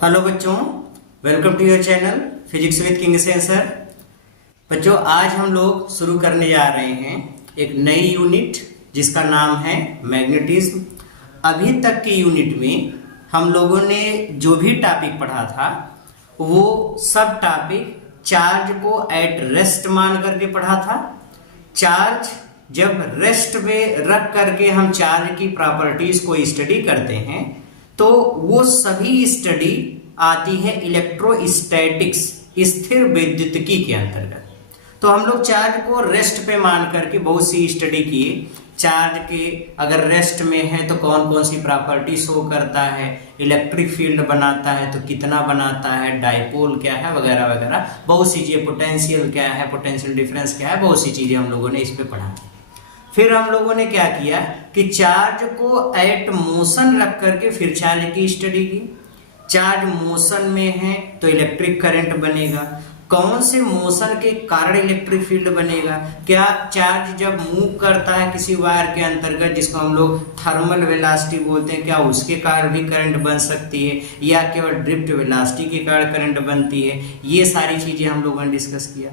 Hello बच्चों, welcome to your channel physics with king sensor. बच्चों, आज हम लोग शुरू करने जा रहे हैं एक नई यूनिट जिसका नाम है मैग्नेटिज्म। अभी तक की यूनिट में हम लोगों ने जो भी टॉपिक पढ़ा था वो सब टॉपिक चार्ज को एट रेस्ट मान करके पढ़ा था। चार्ज जब रेस्ट में रख करके हम चार्ज की प्रॉपर्टीज को स्टडी करते हैं तो वो सभी स्टडी आती है इलेक्ट्रोस्टैटिक्स, स्थिर विद्युतिकी के अंतर्गत। तो हम लोग चार्ज को रेस्ट पे मान करके बहुत सी स्टडी किए। चार्ज के अगर रेस्ट में है तो कौन कौन सी प्रॉपर्टी शो करता है, इलेक्ट्रिक फील्ड बनाता है तो कितना बनाता है, डाइपोल क्या है, वगैरह वगैरह बहुत सी चीजें, पोटेंशियल क्या है, पोटेंशियल डिफरेंस क्या है, बहुत सी चीजें हम लोगों ने इस पे पढ़ा। फिर हम लोगों ने क्या किया कि चार्ज को एट मोशन रख करके फिर चार्ज की स्टडी की। चार्ज मोशन में है तो इलेक्ट्रिक करंट बनेगा, कौन से मोशन के कारण इलेक्ट्रिक फील्ड बनेगा, क्या चार्ज जब मूव करता है किसी वायर के अंतर्गत जिसको हम लोग थर्मल वेलोसिटी बोलते हैं, क्या उसके कारण भी करंट बन सकती है या केवल ड्रिफ्ट वेलोसिटी के कारण करंट बनती है। ये सारी चीजें हम लोगों ने डिस्कस किया।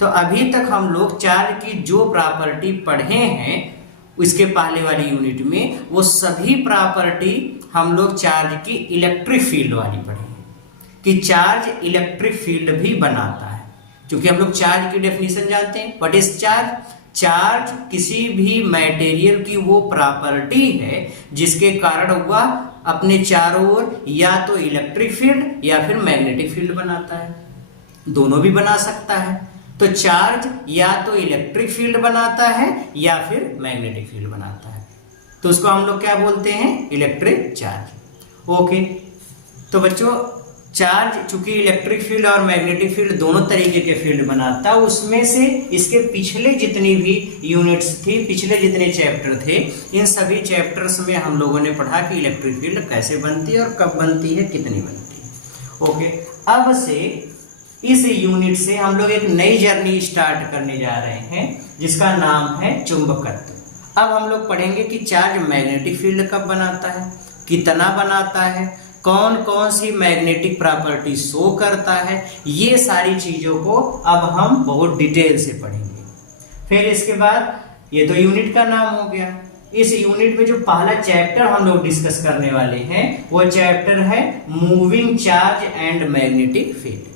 तो अभी तक हम लोग चार्ज की जो प्रॉपर्टी पढ़े हैं उसके पहले वाली यूनिट में वो सभी प्रॉपर्टी हम लोग चार्ज की इलेक्ट्रिक फील्ड वाली पढ़े हैं कि चार्ज इलेक्ट्रिक फील्ड भी बनाता है। क्योंकि हम लोग चार्ज की डेफिनेशन जानते हैं, व्हाट इज चार्ज। चार्ज किसी भी मटेरियल की वो प्रॉपर्टी है जिसके कारण वह अपने चारों ओर या तो इलेक्ट्रिक फील्ड या फिर मैग्नेटिक फील्ड बनाता है, दोनों भी बना सकता है। तो चार्ज या तो इलेक्ट्रिक फील्ड बनाता है या फिर मैग्नेटिक फील्ड बनाता है, तो उसको हम लोग क्या बोलते हैं, इलेक्ट्रिक चार्ज। ओके, तो बच्चों चार्ज चूंकि इलेक्ट्रिक फील्ड और मैग्नेटिक फील्ड दोनों तरीके के फील्ड बनाता है, उसमें से इसके पिछले जितनी भी यूनिट्स थी, पिछले जितने चैप्टर थे, इन सभी चैप्टर्स में हम लोगों ने पढ़ा कि इलेक्ट्रिक फील्ड कैसे बनती है और कब बनती है, कितनी बनती है। ओके, अब से इस यूनिट से हम लोग एक नई जर्नी स्टार्ट करने जा रहे हैं जिसका नाम है चुंबकत्व। अब हम लोग पढ़ेंगे कि चार्ज मैग्नेटिक फील्ड कब बनाता है, कितना बनाता है, कौन कौन सी मैग्नेटिक प्रॉपर्टी शो करता है, ये सारी चीजों को अब हम बहुत डिटेल से पढ़ेंगे। फिर इसके बाद ये तो यूनिट का नाम हो गया। इस यूनिट में जो पहला चैप्टर हम लोग डिस्कस करने वाले हैं वो चैप्टर है moving charge and magnetic field.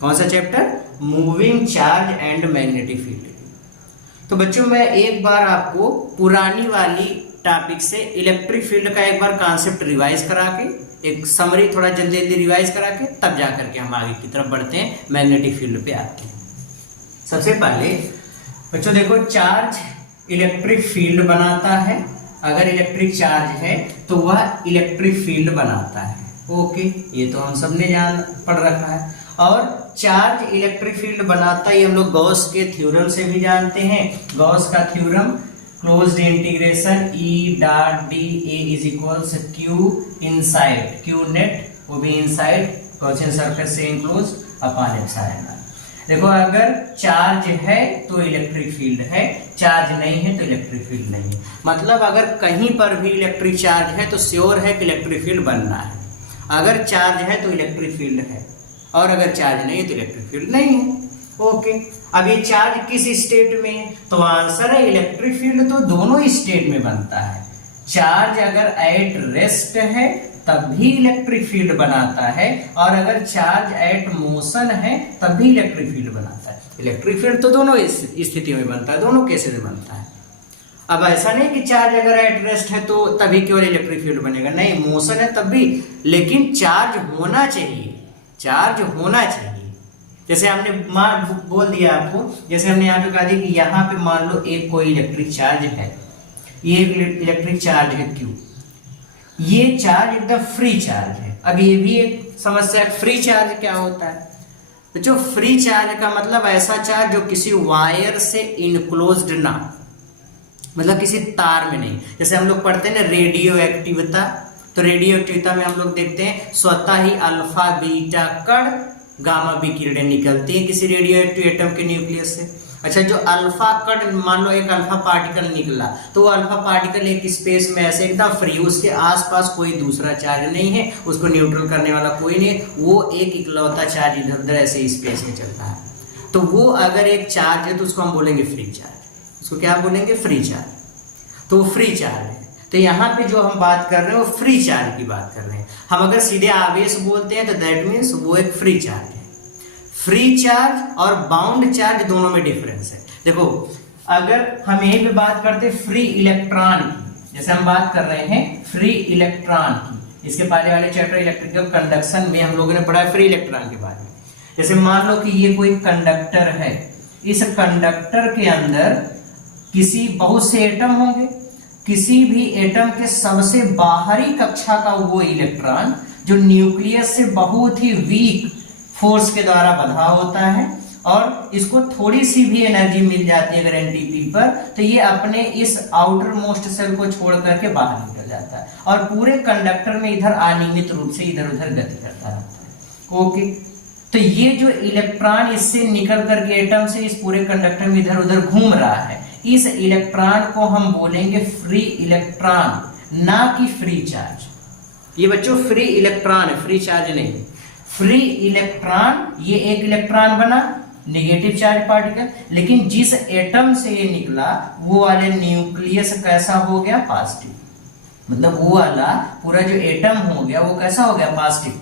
कौन सा chapter, moving charge and magnetic field. तो बच्चों मैं एक बार आपको पुरानी वाली टॉपिक से इलेक्ट्रिक फील्ड का एक बार कॉन्सेप्ट रिवाइज करा के, एक समरी थोड़ा जल्दी जल्दी रिवाइज करा के तब जा करके हम आगे की तरफ बढ़ते हैं, मैग्नेटिक फील्ड पे आते हैं। सबसे पहले बच्चों देखो, चार्ज इलेक्ट्रिक फील्ड बनाता है। अगर इलेक्ट्रिक चार्ज है तो वह इलेक्ट्रिक फील्ड बनाता है। ओके, ये तो हम सबने पढ़ रखा है। और चार्ज इलेक्ट्रिक फील्ड बनाता है, हम लोग गॉस के थ्योरम से भी जानते हैं। गॉस का theorem, closed integration E dot D A is equals Q inside, Q net वो भी इनसाइड गॉसियन सरफेस से इनक्लोज अपॉन एप्सिलॉन। देखो, अगर चार्ज है तो इलेक्ट्रिक फील्ड है, चार्ज नहीं है तो इलेक्ट्रिक फील्ड नहीं है। मतलब अगर कहीं पर भी इलेक्ट्रिक चार्ज है तो श्योर है कि इलेक्ट्रिक फील्ड बनना है। अगर चार्ज है तो इलेक्ट्रिक फील्ड है और अगर चार्ज नहीं है तो इलेक्ट्रिक फील्ड नहीं है। ओके, अब ये चार्ज किस स्टेट में है, तो आंसर है इलेक्ट्रिक फील्ड तो दोनों स्टेट में बनता है। चार्ज अगर एट रेस्ट है तब भी इलेक्ट्रिक फील्ड बनाता है और अगर चार्ज एट मोशन है तब भी इलेक्ट्रिक फील्ड बनाता है। इलेक्ट्रिक फील्ड तो दोनों स्थिति में बनता है, दोनों केसेस में बनता है। अब ऐसा नहीं कि चार्ज अगर एट रेस्ट है तो तभी केवल इलेक्ट्रिक फील्ड बनेगा, नहीं, मोशन है तब भी, लेकिन चार्ज होना चाहिए, चार्ज होना चाहिए। जैसे हमने बोल दिया आपको, जैसे हमने यहाँ पे कहा दिया कि यहाँ पे मान लो एक कोई इलेक्ट्रिक चार्ज है, ये इलेक्ट्रिक चार्ज है Q, ये चार्ज एकदम फ्री चार्ज है। अब ये भी एक समस्या, फ्री चार्ज क्या होता है। तो जो फ्री चार्ज का मतलब ऐसा चार्ज जो किसी वायर से इनक्लोज्ड ना, मतलब किसी तार में नहीं। जैसे हम लोग पढ़ते हैं ना रेडियो एक्टिविता, तो रेडियो एक्टिविता में हम लोग देखते हैं स्वतः ही अल्फा बीटा कण गामा विकिरणें निकलती है किसी रेडियो एक्टिव एटम के न्यूक्लियस से। अच्छा, जो अल्फा कण, मान लो एक अल्फा पार्टिकल निकला, तो वो अल्फा पार्टिकल एक स्पेस में ऐसे एकदम फ्री, उसके आसपास कोई दूसरा चार्ज नहीं है, उसको न्यूट्रल करने वाला कोई नहीं है, वो एक इकलौता चार्ज इधर उधर ऐसे स्पेस में चलता है। तो वो अगर एक चार्ज है तो उसको हम बोलेंगे फ्री चार्ज। उसको क्या बोलेंगे? Free charge. तो वो फ्री चार्ज है। तो यहाँ पे जो हम बात कर रहे हैं वो फ्री चार्ज की बात कर रहे हैं। हम अगर सीधे आवेश बोलते हैं तो दैट मीन्स वो एक फ्री चार्ज है। फ्री चार्ज और बाउंड चार्ज दोनों में डिफरेंस है। देखो, अगर हम यहीं पे बात करते हैं फ्री इलेक्ट्रॉन की, जैसे हम बात कर रहे हैं फ्री इलेक्ट्रॉन की, इसके पहले वाले चैप्टर इलेक्ट्रिकल कंडक्शन में हम लोगों ने पढ़ा है फ्री इलेक्ट्रॉन के बारे में। जैसे मान लो कि ये कोई कंडक्टर है, इस कंडक्टर के अंदर किसी बहुत से एटम होंगे, किसी भी एटम के सबसे बाहरी कक्षा का वो इलेक्ट्रॉन जो न्यूक्लियस से बहुत ही वीक फोर्स के द्वारा बंधा होता है और इसको थोड़ी सी भी एनर्जी मिल जाती है अगर एनटीपी पर, तो ये अपने इस आउटर मोस्ट सेल को छोड़ करके बाहर निकल जाता है और पूरे कंडक्टर में इधर अनियमित रूप से इधर उधर गति करता रहता है। ओके, तो ये जो इलेक्ट्रॉन इससे निकल करके एटम से इस पूरे कंडक्टर में इधर उधर घूम रहा है, इस इलेक्ट्रॉन को हम बोलेंगे फ्री इलेक्ट्रॉन, ना कि फ्री चार्ज। ये बच्चों फ्री इलेक्ट्रॉन है, फ्री चार्ज नहीं। फ्री इलेक्ट्रॉन, ये एक इलेक्ट्रॉन बना नेगेटिव चार्ज पार्टिकल, लेकिन जिस एटम से ये निकला वो वाले न्यूक्लियस कैसा हो गया? पॉजिटिव। मतलब वो वाला पूरा जो एटम हो गया वो कैसा हो गया? पॉजिटिव।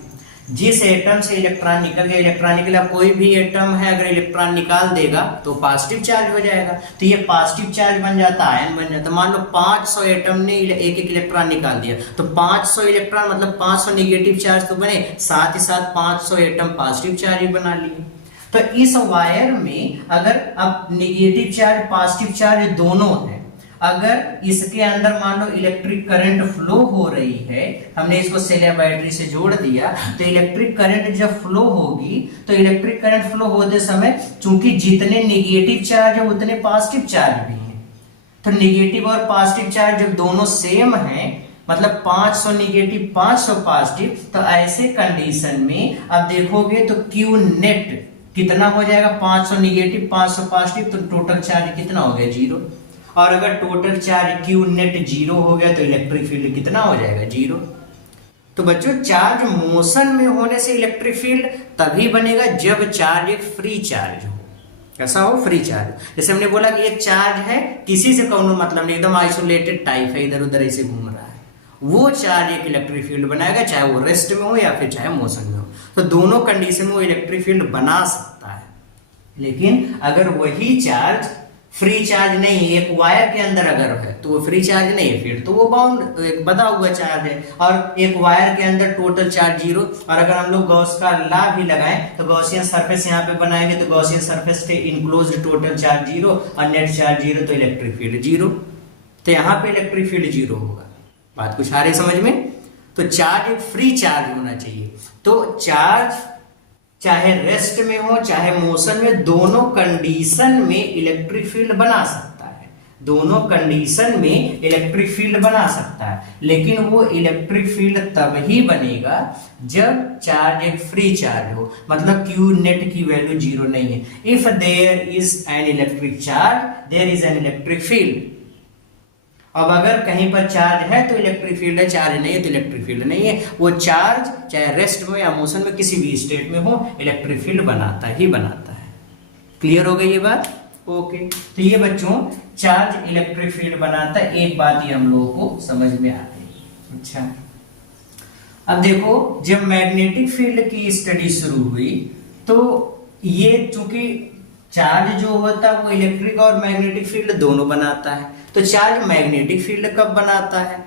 जिस एटम से इलेक्ट्रॉन निकल गया, इलेक्ट्रॉन निकला, कोई भी एटम है अगर इलेक्ट्रॉन निकाल देगा तो पॉजिटिव चार्ज हो जाएगा, तो ये पॉजिटिव चार्ज बन जाता, आयन बन जाता। मान लो 500 एटम ने एक एक इलेक्ट्रॉन निकाल दिया, तो 500 इलेक्ट्रॉन मतलब 500 नेगेटिव चार्ज तो बने, साथ ही साथ 500 एटम पॉजिटिव चार्ज भी बना लिए। तो इस वायर में अगर अब नेगेटिव चार्ज पॉजिटिव चार्ज दोनों है, अगर इसके अंदर मान लो इलेक्ट्रिक करंट फ्लो हो रही है, हमने इसको सेल या बैटरी से जोड़ दिया, तो इलेक्ट्रिक करंट जब फ्लो होगी तो इलेक्ट्रिक करंट फ्लो होते समय चूंकि जितने नेगेटिव चार्ज है उतने पॉजिटिव चार्ज भी हैं, तो नेगेटिव और पॉजिटिव चार्ज जब दोनों सेम हैं, मतलब 500 नेगेटिव 500 पॉजिटिव, तो ऐसे कंडीशन में अब देखोगे तो क्यू नेट कितना हो जाएगा? 500 नेगेटिव 500 पॉजिटिव, तो टोटल चार्ज कितना हो गया? 0। और अगर टोटल चार्ज क्यू नेट 0 हो गया तो इलेक्ट्रिक फील्ड कितना हो जाएगा? 0। तो बच्चों, चार्ज मोशन में होने से इलेक्ट्रिक फील्ड तभी बनेगा जब चार्ज एक फ्री चार्ज हो। कैसा हो? Free charge. जैसे हमने बोला कि एक चार्ज है, किसी से कोनो मतलब नहीं, एकदम आइसोलेटेड टाइप है, इधर उधर ऐसे घूम रहा है, वो चार्ज एक इलेक्ट्रिक फील्ड बनाएगा, चाहे वो रेस्ट में हो या फिर चाहे मोशन में हो। तो दोनों कंडीशन में वो इलेक्ट्रिक फील्ड बना सकता है। लेकिन अगर वही चार्ज फ्री चार्ज नहीं, एक वायर के अंदर अगर है तो वो फ्री चार्ज नहीं है, फिर तो वो बाउंड एक बधा हुआ चार्ज है। और एक वायर के अंदर टोटल चार्ज 0, और अगर हम लोग गॉस का लॉ भी लगाएं तो गॉसियन सरफेस यहाँ पे बनाएंगे तो गॉसियन सरफेस के इनक्लोज्ड टोटल चार्ज 0 और नेट चार्ज 0, तो इलेक्ट्रिक फील्ड 0। तो यहाँ पे इलेक्ट्रिक फील्ड 0 होगा। बात कुछ आ रही समझ में? तो चार्ज एक फ्री चार्ज होना चाहिए। तो चार्ज चाहे रेस्ट में हो चाहे मोशन में, दोनों कंडीशन में इलेक्ट्रिक फील्ड बना सकता है, दोनों कंडीशन में इलेक्ट्रिक फील्ड बना सकता है। लेकिन वो इलेक्ट्रिक फील्ड तब ही बनेगा जब चार्ज एक फ्री चार्ज हो, मतलब क्यू नेट की वैल्यू 0 नहीं है। If there is an electric charge there is an electric field. अब अगर कहीं पर चार्ज है तो इलेक्ट्रिक फील्ड है, चार्ज नहीं है तो इलेक्ट्रिक फील्ड नहीं है। वो चार्ज चाहे रेस्ट में या मोशन में किसी भी स्टेट में हो, इलेक्ट्रिक फील्ड बनाता ही बनाता है। क्लियर हो गई ये बात? ओके, तो ये बच्चों चार्ज इलेक्ट्रिक फील्ड बनाता है, एक बात ये हम लोगों को समझ में आ गई। अच्छा, अब देखो, जब मैग्नेटिक फील्ड की स्टडी शुरू हुई तो ये चूंकि चार्ज जो होता है वो इलेक्ट्रिक और मैग्नेटिक फील्ड दोनों बनाता है, तो चार्ज मैग्नेटिक फील्ड कब बनाता है?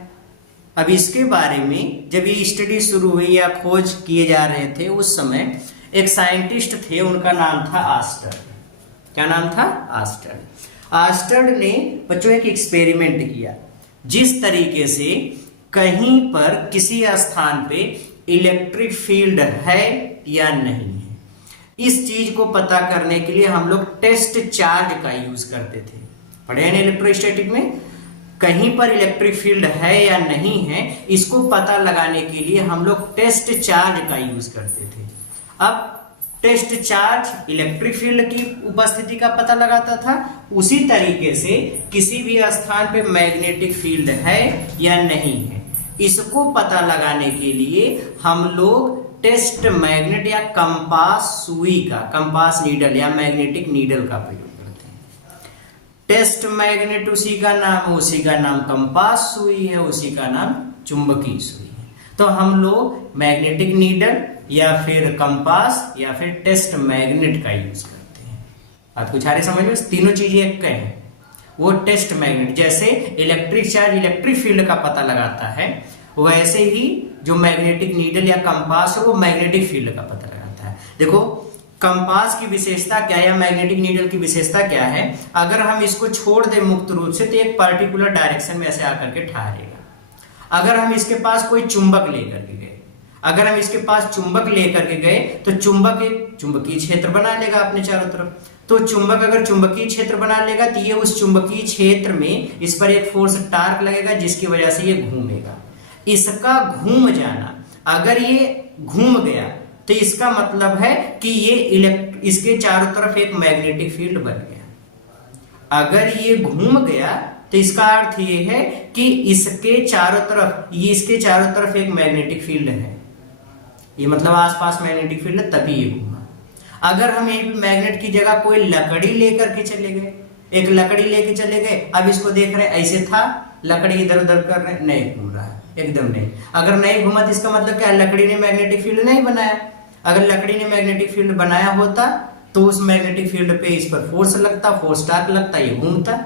अब इसके बारे में जब ये स्टडी शुरू हुई या खोज किए जा रहे थे, उस समय एक साइंटिस्ट थे, उनका नाम था आस्टर्ड। क्या नाम था? आस्टर्ड। आस्टर्ड ने बच्चों एक एक्सपेरिमेंट किया, जिस तरीके से कहीं पर किसी स्थान पे इलेक्ट्रिक फील्ड है या नहीं है, इस चीज को पता करने के लिए हम लोग टेस्ट चार्ज का यूज करते थे। पढ़े हैं इलेक्ट्रोस्टैटिक में? कहीं पर इलेक्ट्रिक फील्ड है या नहीं है, इसको पता लगाने के लिए हम लोग टेस्ट चार्ज का यूज करते थे। अब टेस्ट चार्ज इलेक्ट्रिक फील्ड की उपस्थिति का पता लगाता था, उसी तरीके से किसी भी स्थान पे मैग्नेटिक फील्ड है या नहीं है, इसको पता लगाने के लिए हम लोग टेस्ट मैग्नेट या कंपास सुई का, कंपास नीडल या मैग्नेटिक नीडल का प्रयोग करते हैं। टेस्ट मैग्नेट उसी का नाम कंपास सुई है, उसी का नाम चुंबकीय सुई है। तो हम लोग मैग्नेटिक नीडल या फिर कंपास या फिर टेस्ट मैग्नेट का यूज करते हैं। बात कुछ आ रही समझ में? तीनों चीजें एक का है। वो टेस्ट मैग्नेट जैसे इलेक्ट्रिक चार्ज इलेक्ट्रिक फील्ड का पता लगाता है, वैसे ही जो मैग्नेटिक नीडल या कंपास है वो मैग्नेटिक फील्ड का पता लगाता है। देखो कंपास की विशेषता क्या है या मैग्नेटिक नीडल की विशेषता क्या है, अगर हम इसको छोड़ दें मुक्त रूप से तो एक पर्टिकुलर डायरेक्शन में ऐसे आकर के ठहरेगा। अगर हम इसके पास कोई चुंबक लेकर के गए, अगर हम इसके पास चुंबक लेकर के गए तो चुंबक एक चुंबकीय क्षेत्र बना लेगा अपने चारों तरफ। तो चुंबक अगर चुंबकीय क्षेत्र बना लेगा तो ये उस चुंबकीय क्षेत्र में इस पर एक फोर्स टार्क लगेगा जिसकी वजह से ये घूमेगा। इसका घूम जाना, अगर ये घूम गया तो इसका मतलब है कि ये इसके चारों तरफ एक मैग्नेटिक फील्ड बन गया। अगर ये घूम गया तो इसका अर्थ ये है कि इसके चारों तरफ एक मैग्नेटिक फील्ड है, ये मतलब आसपास मैग्नेटिक फील्ड है, तभी ये घूमा। अगर हम एक मैग्नेट की जगह कोई लकड़ी लेकर के चले गए, एक लकड़ी लेके चले गए, अब इसको देख रहे हैं ऐसे था, लकड़ी इधर उधर कर रहे हैं, नहीं घूम रहा है, एकदम नहीं। अगर नहीं घूमा तो इसका मतलब क्या, लकड़ी ने मैग्नेटिक फील्ड नहीं बनाया। अगर लकड़ी ने मैग्नेटिक फील्ड बनाया होता तो उस मैग्नेटिक फील्ड पे इस पर फोर्स लगता, फोर्स टार्क लगता, ये घूमता।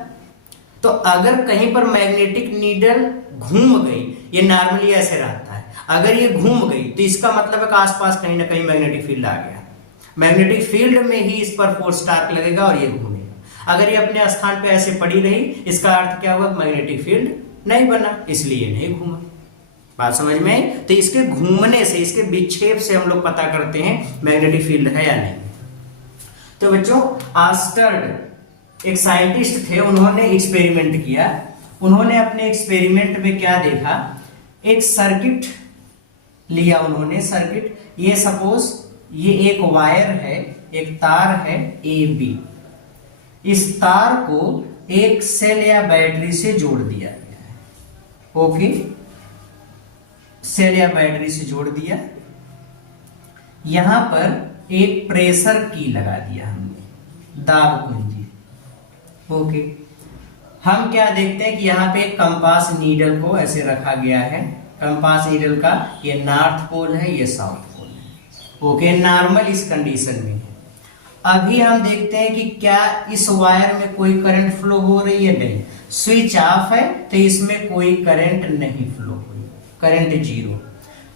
तो अगर कहीं पर मैग्नेटिक नीडल घूम गई, ये नॉर्मली ऐसे रहता है, अगर ये घूम गई तो इसका मतलब है कि आसपास कहीं ना कहीं मैग्नेटिक फील्ड आ गया। मैग्नेटिक फील्ड में ही इस पर फोर्स टार्क लगेगा और ये घूमेगा। अगर ये अपने स्थान पे ऐसे पड़ी रही, इसका अर्थ क्या हुआ, मैग्नेटिक फील्ड नहीं बना, इसलिए नहीं घूमा। बात समझ में आई? तो इसके घूमने से, इसके विक्षेप से हम लोग पता करते हैं मैग्नेटिक फील्ड है या नहीं। तो बच्चों आस्टर्ड एक साइंटिस्ट थे, उन्होंने एक्सपेरिमेंट किया। उन्होंने अपने एक्सपेरिमेंट में क्या देखा, एक सर्किट लिया उन्होंने। सर्किट ये सपोज ये एक वायर है, एक तार है ए बी, इस तार को एक सेल या बैटरी से जोड़ दिया गया है। ओके, सेल या बैटरी से जोड़ दिया। यहां पर एक प्रेशर की लगा दिया हमने, दाब कुंजी। ओके, हम क्या देखते हैं कि यहाँ पे एक कंपास नीडल को ऐसे रखा गया है। कंपास नीडल का ये नॉर्थ पोल है, ये साउथ पोल है। ओके, नॉर्मल इस कंडीशन में है। अभी हम देखते हैं कि क्या इस वायर में कोई करंट फ्लो हो रही है, नहीं। स्विच ऑफ है तो इसमें कोई करंट नहीं फ्लो हुई, करंट जीरो।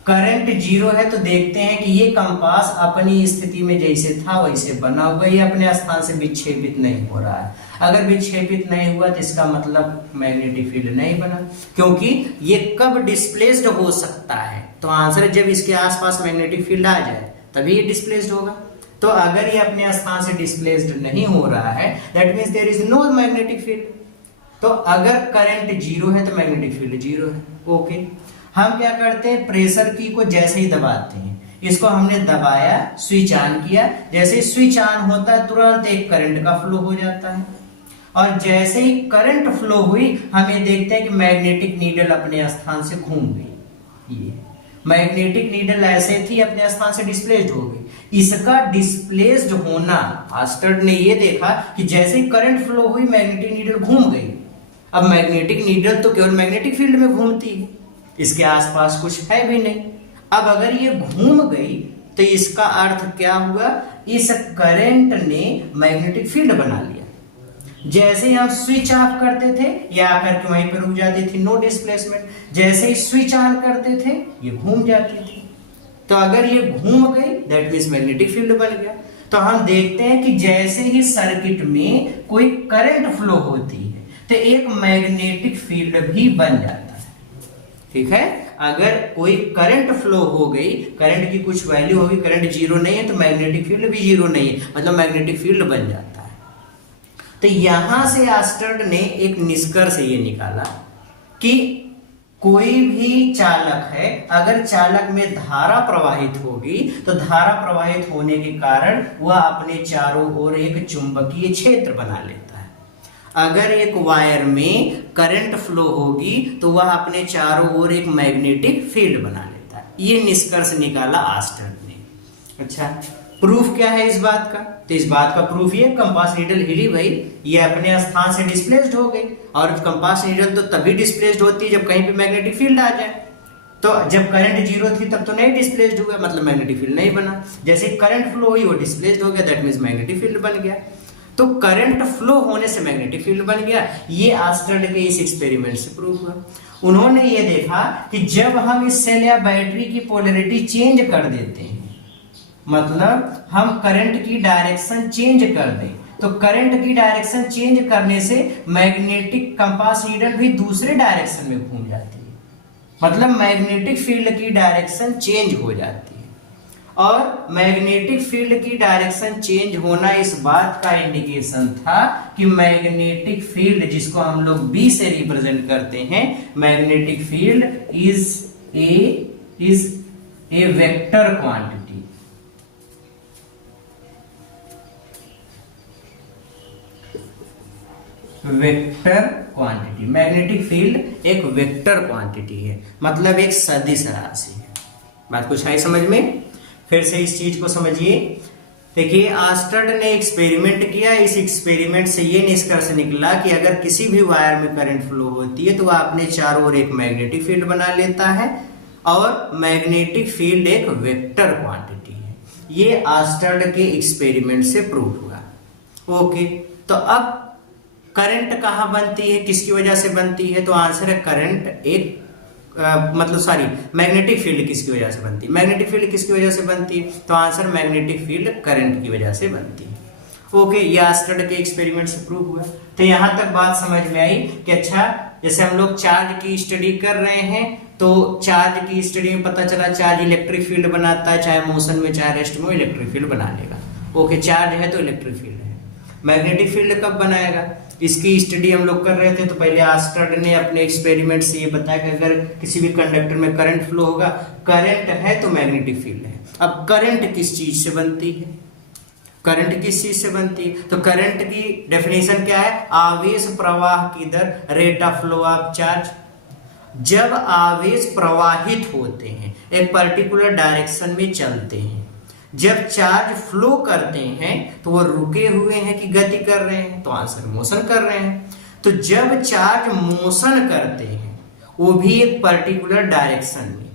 करंट जीरो है तो देखते हैं कि ये कंपास अपनी स्थिति में जैसे था वैसे बना हुआ, ये अपने स्थान से विक्षेपित नहीं हो रहा है। अगर विक्षेपित नहीं हुआ तो इसका मतलब मैग्नेटिक फील्ड नहीं बना, क्योंकि ये कब डिस्प्लेस्ड हो सकता है, तो आंसर जब इसके आसपास मैग्नेटिक फील्ड आ जाए तभी ये डिस्प्लेस्ड होगा। तो अगर ये अपने स्थान से डिस्प्लेस्ड नहीं हो रहा है, that means there is no magnetic field. तो अगर करंट जीरो है तो मैग्नेटिक फील्ड जीरो है। ओके, हम क्या करते हैं, प्रेशर की को जैसे ही दबाते हैं, इसको हमने दबाया, स्विच ऑन किया, जैसे ही स्विच ऑन होता है तुरंत एक करंट का फ्लो हो जाता है। और जैसे ही करंट फ्लो हुई, हम ये देखते हैं कि मैग्नेटिक नीडल अपने स्थान से घूम गई। ये मैग्नेटिक नीडल ऐसे थी, अपने स्थान से डिस्प्लेस्ड हो गई। इसका डिस्प्लेस्ड होना, आस्टर्ड ने ये देखा कि जैसे ही करंट फ्लो हुई मैग्नेटिक नीडल घूम गई। अब मैग्नेटिक नीडल तो केवल मैग्नेटिक फील्ड में घूमती है, इसके आसपास कुछ है भी नहीं। अब अगर ये घूम गई तो इसका अर्थ क्या हुआ, इस करंट ने मैग्नेटिक फील्ड बना लिया। जैसे ही हम स्विच ऑफ करते थे या आकर के वहीं पर रुक जाती थी, नो डिस्प्लेसमेंट। जैसे ही स्विच ऑन करते थे ये घूम जाती थी। तो अगर ये घूम गई दैट मींस मैग्नेटिक फील्ड बन गया। तो हम देखते हैं कि जैसे ही सर्किट में कोई करंट फ्लो होती है तो एक मैग्नेटिक फील्ड भी बन जाता है। ठीक है, अगर कोई करंट फ्लो हो गई, करंट की कुछ वैल्यू होगी, करंट जीरो नहीं है तो मैग्नेटिक फील्ड भी जीरो नहीं है, मतलब मैग्नेटिक फील्ड बन जाता है। तो यहां से आस्टर्ड ने एक निष्कर्ष ये निकाला कि कोई भी चालक है, अगर चालक में धारा प्रवाहित होगी तो धारा प्रवाहित होने के कारण वह अपने चारों ओर एक चुंबकीय क्षेत्र बना लेता है। अगर एक वायर में करंट फ्लो होगी तो वह अपने चारों ओर एक मैग्नेटिक फील्ड बना लेता है। ये निष्कर्ष निकाला आस्टर्ड ने। अच्छा, प्रूफ क्या है इस बात का? तो इस बात का प्रूफ ये, कंपास नीडल हिली भाई, ये अपने स्थान से डिस्प्लेस्ड हो गई। और कंपास नीडल तो तभी डिस्प्लेस्ड होती है जब कहीं पे मैग्नेटिक फील्ड आ जाए। तो जब करंट जीरो थी तब तो नहीं डिस्प्लेस्ड हुआ, मतलब मैग्नेटिक फील्ड नहीं बना। जैसे करंट फ्लो हुई वो डिस्प्लेस्ड हो गया, दैट मींस मैग्नेटिक फील्ड बन गया। तो करंट फ्लो होने से मैग्नेटिक फील्ड बन गया। ये आस्टर्ड के इस एक्सपेरिमेंट से प्रूव हुआ। उन्होंने ये देखा कि जब हम इस सेल या बैटरी की पोलैरिटी चेंज कर देते हैं, मतलब हम करंट की डायरेक्शन चेंज कर दें, तो करंट की डायरेक्शन चेंज करने से मैग्नेटिक कंपास नीडल भी दूसरे डायरेक्शन में घूम जाती है, मतलब मैग्नेटिक फील्ड की डायरेक्शन चेंज हो जाती है। और मैग्नेटिक फील्ड की डायरेक्शन चेंज होना इस बात का इंडिकेशन था कि मैग्नेटिक फील्ड, जिसको हम लोग बी से रिप्रेजेंट करते हैं, magnetic field is a vector quantity. Vector quantity, magnetic field एक वेक्टर क्वांटिटी है, मतलब एक सदिश राशि है। बात कुछ आई समझ में? फिर से इस चीज को समझिए। देखिए, आस्टर्ड ने एक्सपेरिमेंट किया। इस एक्सपेरिमेंट से ये निष्कर्ष निकला कि अगर किसी भी वायर में करंट फ्लो होती है तो वह अपने चारों ओर एक मैग्नेटिक फील्ड बना लेता है, और मैग्नेटिक फील्ड एक वेक्टर क्वांटिटी है। ये आस्टर्ड के एक्सपेरिमेंट से प्रूव हुआ। ओके, तो अब करंट कहाँ बनती है, किसकी वजह से बनती है? तो आंसर है करंट एक मैग्नेटिक फील्ड किसकी वजह से बनती है? मैग्नेटिक फील्ड किसकी वजह से बनती है? तो आंसर मैग्नेटिक फील्ड करंट की वजह से बनती है। ओके, ये आस्टर्ड के एक्सपेरिमेंट से प्रूव हुआ। तो यहां तक बात समझ में आई कि अच्छा, जैसे हम लोग चार्ज की स्टडी कर रहे हैं, तो चार्ज की स्टडी में पता चला चार्ज इलेक्ट्रिक फील्ड बनाता है, चाहे मोशन में चाहे रेस्ट में इलेक्ट्रिक फील्ड बना लेगा। ओके, चार्ज है तो इलेक्ट्रिक फील्ड है। मैग्नेटिक फील्ड कब बनाएगा? इसकी स्टडी हम लोग कर रहे थे, तो पहले आस्टर्ड ने अपने एक्सपेरिमेंट से ये बताया कि अगर किसी भी कंडक्टर में करंट फ्लो होगा, करंट है तो मैग्नेटिक फील्ड है। अब करंट किस चीज से बनती है? करंट किस चीज से बनती है? तो करंट की डेफिनेशन क्या है? आवेश प्रवाह की दर, rate of flow of charge. जब आवेश प्रवाहित होते हैं, एक पर्टिकुलर डायरेक्शन में चलते हैं, जब चार्ज फ्लो करते हैं तो वो रुके हुए हैं कि गति कर रहे हैं? तो आंसर मोशन कर रहे हैं। तो जब चार्ज मोशन करते हैं, वो भी एक पर्टिकुलर डायरेक्शन में,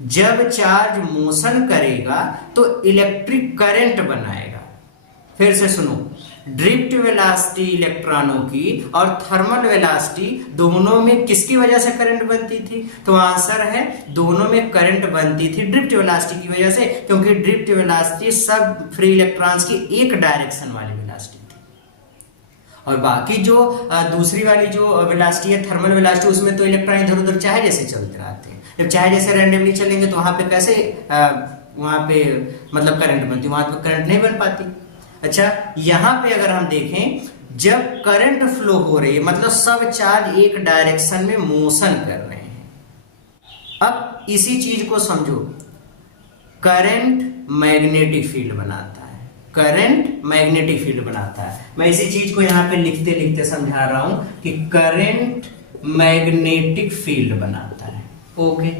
जब चार्ज मोशन करेगा तो इलेक्ट्रिक करंट बनाएगा। फिर से सुनो, ड्रिफ्ट वेलोसिटी इलेक्ट्रॉनों की और थर्मल वेलोसिटी दोनों में किसकी वजह से करंट बनती थी? तो आंसर है दोनों में करंट बनती थी ड्रिफ्ट वेलोसिटी की वजह से, क्योंकि ड्रिफ्ट वेलोसिटी सब फ्री इलेक्ट्रॉन्स की एक डायरेक्शन वाली वेलोसिटी थी। और बाकी जो दूसरी वाली जो वेलोसिटी है, थर्मल वेलोसिटी, उसमें तो इलेक्ट्रॉन इधर उधर चाहे जैसे चलते रहते हैं। जब चाहे जैसे रैंडमली चलेंगे तो वहां पे कैसे वहां पे मतलब करंट बनती, वहां पे करंट नहीं बन पाती। अच्छा, यहां पे अगर हम देखें, जब करंट फ्लो हो रही है, मतलब सब चार्ज एक डायरेक्शन में मोशन कर रहे हैं। अब इसी चीज को समझो, करंट मैग्नेटिक फील्ड बनाता है, करंट मैग्नेटिक फील्ड बनाता है। मैं इसी चीज को यहां पे लिखते लिखते समझा रहा हूं कि करंट मैग्नेटिक फील्ड बनाता है। ओके,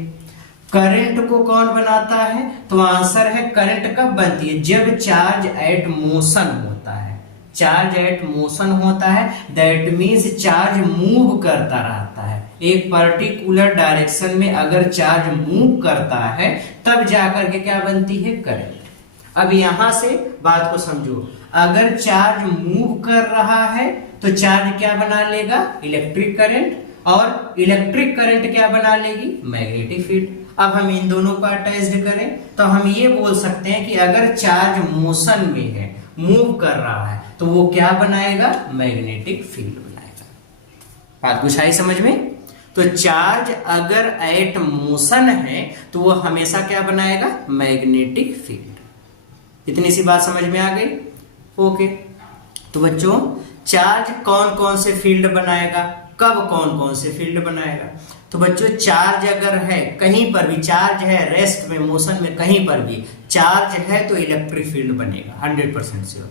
करंट को कौन बनाता है? तो आंसर है करंट कब बनती है? जब चार्ज एट मोशन होता है। चार्ज एट मोशन होता है, दैट मीन्स चार्ज मूव करता रहता है एक पर्टिकुलर डायरेक्शन में। अगर चार्ज मूव करता है तब जाकर के क्या बनती है? करंट। अब यहां से बात को समझो, अगर चार्ज मूव कर रहा है तो चार्ज क्या बना लेगा? Electric current. और इलेक्ट्रिक करंट क्या बना लेगी? Magnetic field. अब हम इन दोनों को अटैच्ड करें तो हम ये बोल सकते हैं कि अगर चार्ज मोशन में है, मूव कर रहा है, तो वो क्या बनाएगा? मैग्नेटिक फील्ड बनाएगा। बात कुछ आई समझ में? तो चार्ज अगर एट मोशन है तो वो हमेशा क्या बनाएगा? Magnetic field. इतनी सी बात समझ में आ गई? ओके, तो बच्चों, चार्ज कौन कौन से फील्ड बनाएगा, कब कौन कौन से फील्ड बनाएगा? तो बच्चों चार्ज अगर है कहीं पर भी, चार्ज है रेस्ट में, मोशन में, कहीं पर भी चार्ज है तो इलेक्ट्रिक फील्ड बनेगा 100% श्योर।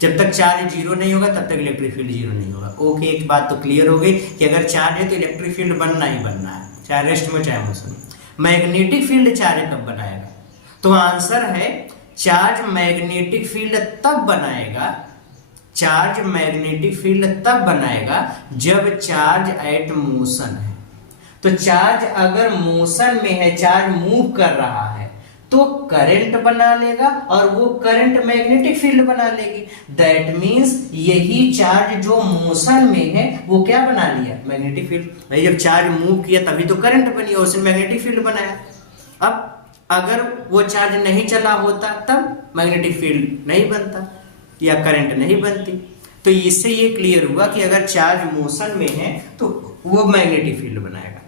जब तक चार्ज जीरो नहीं होगा तब तक इलेक्ट्रिक फील्ड जीरो नहीं होगा। ओके, एक बात तो क्लियर हो गई कि अगर चार्ज है तो इलेक्ट्रिक फील्ड बनना ही बनना है, चाहे रेस्ट में चाहे मोशन में। मैग्नेटिक फील्ड चार्ज कब बनाएगा? तो आंसर है चार्ज मैग्नेटिक फील्ड तब बनाएगा, चार्ज मैग्नेटिक फील्ड तब बनाएगा जब चार्ज एट मोशन है। तो चार्ज अगर मोशन में है, चार्ज मूव कर रहा है तो करंट बना लेगा और वो करंट मैग्नेटिक फील्ड बना लेगी। दैट मींस यही चार्ज जो मोशन में है वो क्या बना लिया? Magnetic field. भाई जब चार्ज मूव किया तभी तो करंट बनी और उसने मैग्नेटिक फील्ड बनाया। अब अगर वो चार्ज नहीं चला होता तब मैग्नेटिक फील्ड नहीं बनता या करंट नहीं बनती। तो इससे ये क्लियर हुआ कि अगर चार्ज मोशन में है तो वो मैग्नेटिक फील्ड बनाएगा।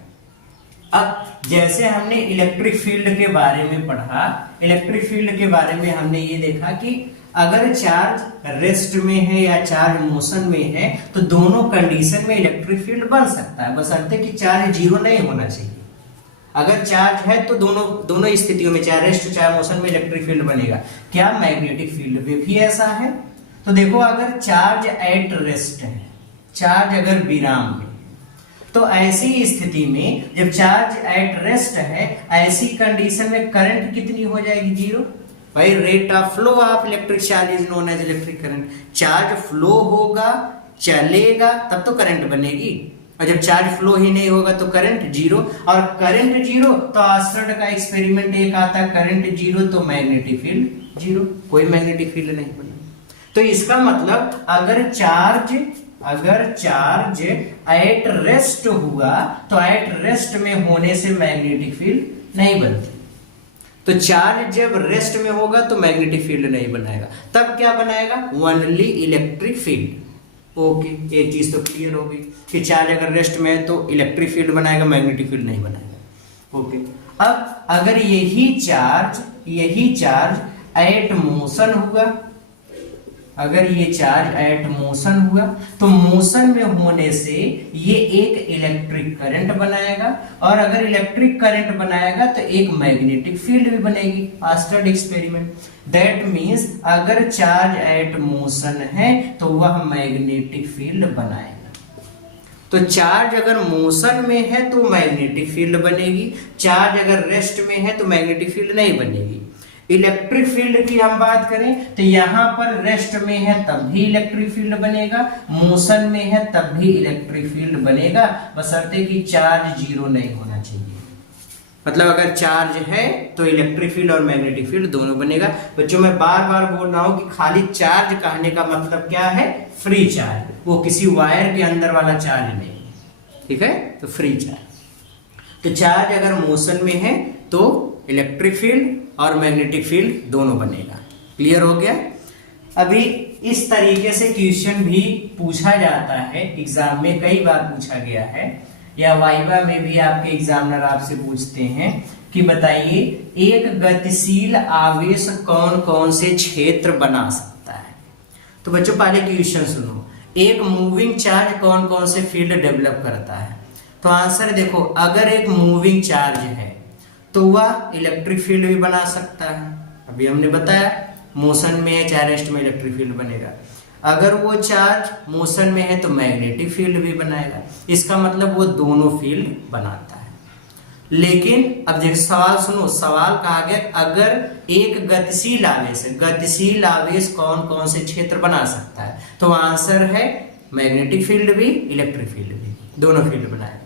अब जैसे हमने इलेक्ट्रिक फील्ड के बारे में पढ़ा, इलेक्ट्रिक फील्ड के बारे में हमने ये देखा कि अगर चार्ज रेस्ट में है या चार्ज मोशन में है तो दोनों कंडीशन में इलेक्ट्रिक फील्ड बन सकता है, बशर्ते कि चार्ज जीरो नहीं होना चाहिए। अगर चार्ज है तो दोनों स्थितियों में, चाहे रेस्ट चाहे मोशन में इलेक्ट्रिक फील्ड बनेगा। क्या मैग्नेटिक फील्ड में भी ऐसा है? तो देखो अगर चार्ज एट रेस्ट है, चार्ज अगर विराम है, तो ऐसी स्थिति में जब चार्ज एट रेस्ट है, ऐसी कंडीशन में करंट कितनी हो जाएगी? जीरो। भाई rate of flow of electric charge is known as electric current. Charge flow होगा, चलेगा, तब तो करंट बनेगी, और जब चार्ज फ्लो ही नहीं होगा तो करंट जीरो। और करंट जीरो तो ऑस्टर्ड का एक्सपेरिमेंट एक आता, करंट जीरो तो मैग्नेटिक फील्ड जीरो, कोई मैग्नेटिक फील्ड नहीं बनी। तो इसका मतलब अगर चार्ज एट रेस्ट हुआ तो एट रेस्ट में होने से मैग्नेटिक फील्ड नहीं बनती। तो चार्ज जब रेस्ट में होगा तो मैग्नेटिक फील्ड नहीं बनाएगा, तब क्या बनाएगा? Only electric field. ओके, ये चीज तो क्लियर हो गई कि चार्ज अगर रेस्ट में है तो इलेक्ट्रिक फील्ड बनाएगा, मैग्नेटिक फील्ड नहीं बनाएगा। ओके, अब अगर यही चार्ज एट मोशन हुआ, अगर ये चार्ज एट मोशन हुआ तो मोशन में होने से ये एक इलेक्ट्रिक करंट बनाएगा, और अगर इलेक्ट्रिक करंट बनाएगा तो एक मैग्नेटिक फील्ड भी बनेगी, ऑस्टर्ड एक्सपेरिमेंट। दैट मींस अगर चार्ज एट मोशन है तो वह मैग्नेटिक फील्ड बनाएगा। तो चार्ज अगर मोशन में है तो मैग्नेटिक फील्ड बनेगी, चार्ज अगर रेस्ट में है तो मैग्नेटिक फील्ड नहीं बनेगी। इलेक्ट्रिक फील्ड की हम बात करें तो यहां पर रेस्ट में है तब भी इलेक्ट्रिक फील्ड बनेगा, मोशन में है तब भी इलेक्ट्रिक फील्ड बनेगा, बशर्ते कि चार्ज जीरो नहीं होना चाहिए। मतलब अगर चार्ज है तो इलेक्ट्रिक फील्ड और मैग्नेटिक फील्ड दोनों बनेगा। बच्चों मैं बार बार बोल रहा हूं कि खाली चार्ज कहने का मतलब क्या है? फ्री चार्ज, वो किसी वायर के अंदर वाला चार्ज नहीं, ठीक है? तो फ्री चार्ज। तो चार्ज अगर मोशन में है तो इलेक्ट्रिक फील्ड और मैग्नेटिक फील्ड दोनों बनेगा। क्लियर हो गया? अभी इस तरीके से क्वेश्चन भी पूछा जाता है एग्जाम में, कई बार पूछा गया है, या वाइवा में भी आपके एग्जामिनर आपसे पूछते हैं कि बताइए एक गतिशील आवेश कौन कौन से क्षेत्र बना सकता है। तो बच्चों पहले क्वेश्चन सुनो, एक मूविंग चार्ज कौन कौन से फील्ड डेवलप करता है? तो आंसर देखो, अगर एक मूविंग चार्ज है तो वह इलेक्ट्रिक फील्ड भी बना सकता है, अभी हमने बताया मोशन में है चाहे रेस्ट में इलेक्ट्रिक फील्ड बनेगा। अगर वो चार्ज मोशन में है तो मैग्नेटिक फील्ड भी बनाएगा, इसका मतलब वो दोनों फील्ड बनाता है। लेकिन अब देखो सवाल सुनो, सवाल कहा गया अगर एक गतिशील आवेश है, गतिशील आवेश कौन कौन से क्षेत्र बना सकता है? तो आंसर है मैग्नेटिक फील्ड भी इलेक्ट्रिक फील्ड भी, दोनों फील्ड बनाएगा।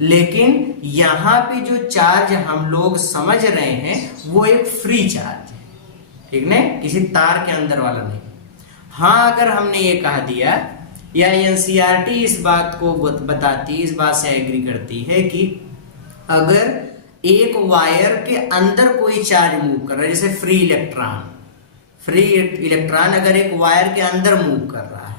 लेकिन यहां पे जो चार्ज हम लोग समझ रहे हैं वो एक फ्री चार्ज है, ठीक ना, किसी तार के अंदर वाला नहीं। हाँ, अगर हमने ये कहा दिया या एनसीईआरटी इस बात को बताती, इस बात से एग्री करती है कि अगर एक वायर के अंदर कोई चार्ज मूव कर रहा है, जैसे फ्री इलेक्ट्रॉन अगर एक वायर के अंदर मूव कर रहा है,